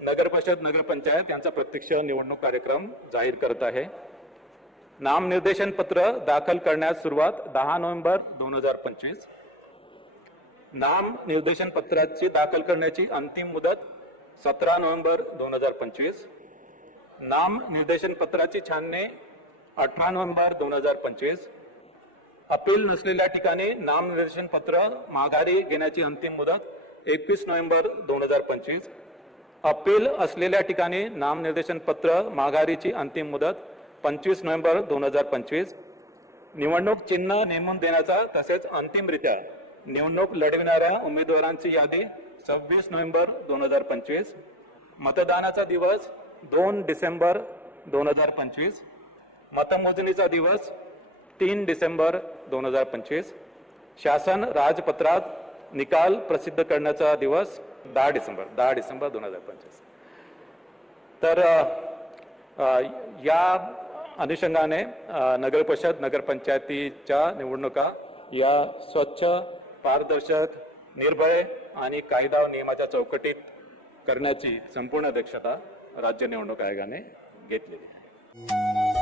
नगरपरिषद नगरपंचायत यांचा प्रत्यक्ष निवडणूक कार्यक्रम जाहीर करत आहे। नामनिर्देशन पत्र दाखल करण्यास सुरुवात 10 नोव्हेंबर 2025। नाम निर्देशन पत्राची दाखल करण्याची अंतिम मुदत 17 नोव्हेंबर 2025। नाम निर्देशन पत्राची छाननी 18 नोव्हेंबर 2025। अपील नसलेल्या ठिकाणी नाम निर्देशन पत्र माघारी घेण्याची अंतिम मुदत 21 नोव्हेंबर 2025। अपील असलेल्या ठिकाणी नामनिर्देशन पत्र माघारीची अंतिम मुदत 25 नोव्हेंबर 2025। निवडणूक चिन्ह नेमून देण्याचा तसेच अंतिमरित्या निवडणूक लढविणाऱ्या उमेदवारांची यादी 26 नोव्हेंबर 2025। मतदानाचा दिवस 2 डिसेंबर 2025। मतमोजणीचा दिवस 3 डिसेंबर 2025। शासन राजपत्रात निकाल प्रसिद्ध करण्याचा दिवस 10 डिसेंबर 2025। तर या अनुषंगाने नगरपरिषद नगरपंचायतीच्या निवडणुका या स्वच्छ, पारदर्शक, निर्भय आणि कायदा व नियमाच्या चौकटीत करण्याची संपूर्ण दक्षता राज्य निवडणूक आयोगाने घेतलेली आहे।